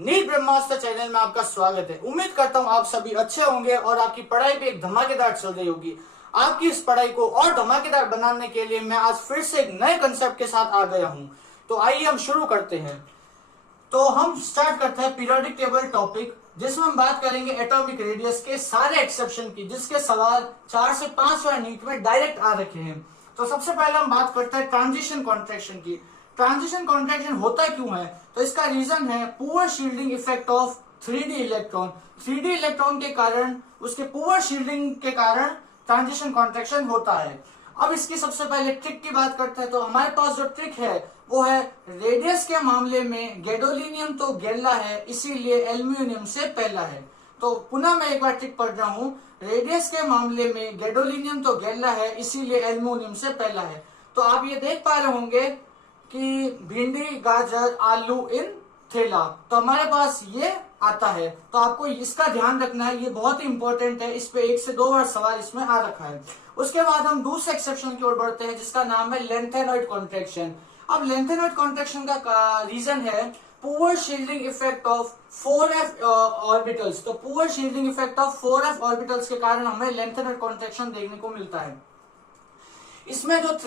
NEET ब्रह्मास्त्र channel में आपका स्वागत है। उम्मीद करता हूँ आप सभी अच्छे होंगे और आपकी पढ़ाई भी एक धमाकेदार चल रही होगी। आपकी इस पढ़ाई को और धमाकेदार बनाने के लिए मैं आज फिर से एक नए कंसेप्ट के साथ आ गया हूँ। तो आइए हम शुरू करते हैं। तो हम स्टार्ट करते हैं पीरियोडिक टेबल टॉपिक, जिसमें हम बात करेंगे एटॉमिक रेडियस के सारे एक्सेप्शन की, जिसके सवाल 4 से 5 बार नीट में डायरेक्ट आ रखे हैं। तो सबसे पहले हम बात करते हैं ट्रांजिशन कॉन्ट्रैक्शन की। ट्रांजिशन कॉन्ट्रैक्शन होता क्यों है? तो इसका रीजन है poor shielding effect of 3D electron. 3D electron के कारण, उसके पुअर शील्डिंग के कारण ट्रांजिशन कॉन्ट्रैक्शन होता है। अब इसकी सबसे पहले ट्रिक की बात करते हैं। तो हमारे पास जो ट्रिक है वो है, रेडियस के मामले में गैडोलिनियम तो गैला है, इसीलिए एल्यूमिनियम से पहला है। तो पुनः मैं एक बार ट्रिक पढ़ रहा हूं, रेडियस के मामले में गैडोलिनियम तो गैला है, इसीलिए एल्यूमिनियम से पहला है। तो आप ये देख पा रहे होंगे कि भिंडी, गाजर, आलू इन थैला, तो हमारे पास ये आता है। तो आपको इसका ध्यान रखना है, ये बहुत ही इंपॉर्टेंट है। इस पे 1 से 2 बार सवाल इसमें आ रखा है। उसके बाद हम दूसरे एक्सेप्शन की ओर बढ़ते हैं, जिसका नाम है लेंथेनॉइड कॉन्ट्रैक्शन। अब लेंथेनॉइड कॉन्ट्रैक्शन का रीजन है poor shielding effect of 4f orbitals. तो poor shielding effect of 4f orbitals के कारण हमें लेंथेनॉइड कॉन्ट्रैक्शन देखने को मिलता है। इसमें जो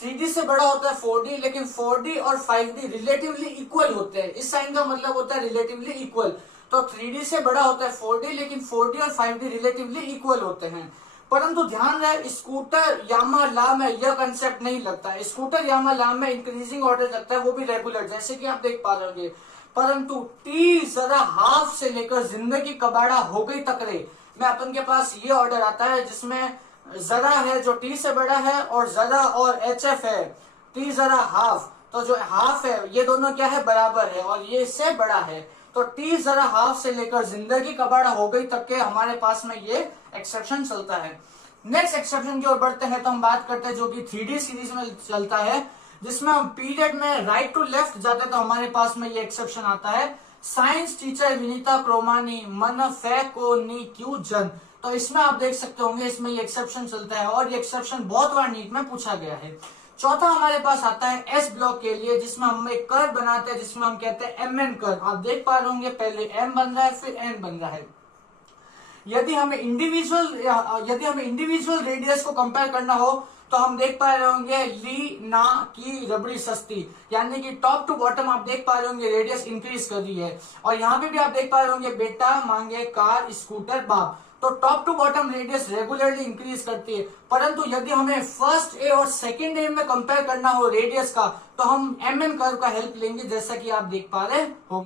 3D से बड़ा होता है 4D, लेकिन 4D और 5D रिलेटिवली इक्वल होते हैं। इस साइन का मतलब होता है रिलेटिवली इक्वल। तो 3D से बड़ा होता है 4D, लेकिन 4D और 5D रिलेटिवली इक्वल होते हैं। परंतु ध्यान रहे, स्कूटर यामा ला में यह कंसेप्ट नहीं लगता है। स्कूटर यामा ला में इंक्रीजिंग ऑर्डर लगता है, वो भी रेगुलर, जैसे कि आप देख पा रहे होंगे। परंतु टी जरा हाफ से लेकर जिंदगी कबाड़ा हो गई तकरे में अपन के पास ये ऑर्डर आता है, जिसमें जरा है जो टी से बड़ा है, और जरा और HF है टी जरा हाफ। तो जो हाफ है ये दोनों क्या है, बराबर है, और ये इससे बड़ा है। तो टी जरा हाफ से लेकर जिंदगी कबाड़ा हो गई तक के हमारे पास में ये एक्सेप्शन चलता है। नेक्स्ट एक्सेप्शन की ओर बढ़ते हैं। तो हम बात करते हैं जो कि 3D सीरीज में चलता है, जिसमें हम पीरियड में राइट टू लेफ्ट जाते हैं। तो हमारे पास में ये एक्सेप्शन आता है, साइंस टीचर विनीता क्रोमानी मन फे को नी क्यू जन। तो इसमें आप देख सकते होंगे, इसमें ये एक्सेप्शन चलता है, और ये एक्सेप्शन बहुत बार नीट में पूछा गया है। चौथा हमारे पास आता है एस ब्लॉक के लिए, जिसमें हम एक कर्व बनाते हैं, जिसमें हम कहते हैं MN कर्व। आप देख पा रहे होंगे, पहले M बन रहा है, फिर N बन रहा है। यदि हमें इंडिविजुअल रेडियस को कंपेयर करना हो, तो हम देख पा रहे होंगे ली ना की रबड़ी सस्ती, यानी कि टॉप टू बॉटम आप देख पा रहे होंगे रेडियस इंक्रीज कर रही है। और यहाँ पे भी आप देख पा रहे होंगे बेटा मांगे कार स्कूटर बाप। तो top to bottom radius regularly increase करती है। परंतु यदि हमें फर्स्ट ए और सेकेंड ए में कंपेयर करना हो रेडियस का, तो हम MN कर्व का हेल्प लेंगे, जैसा कि आप देख पा रहे हो।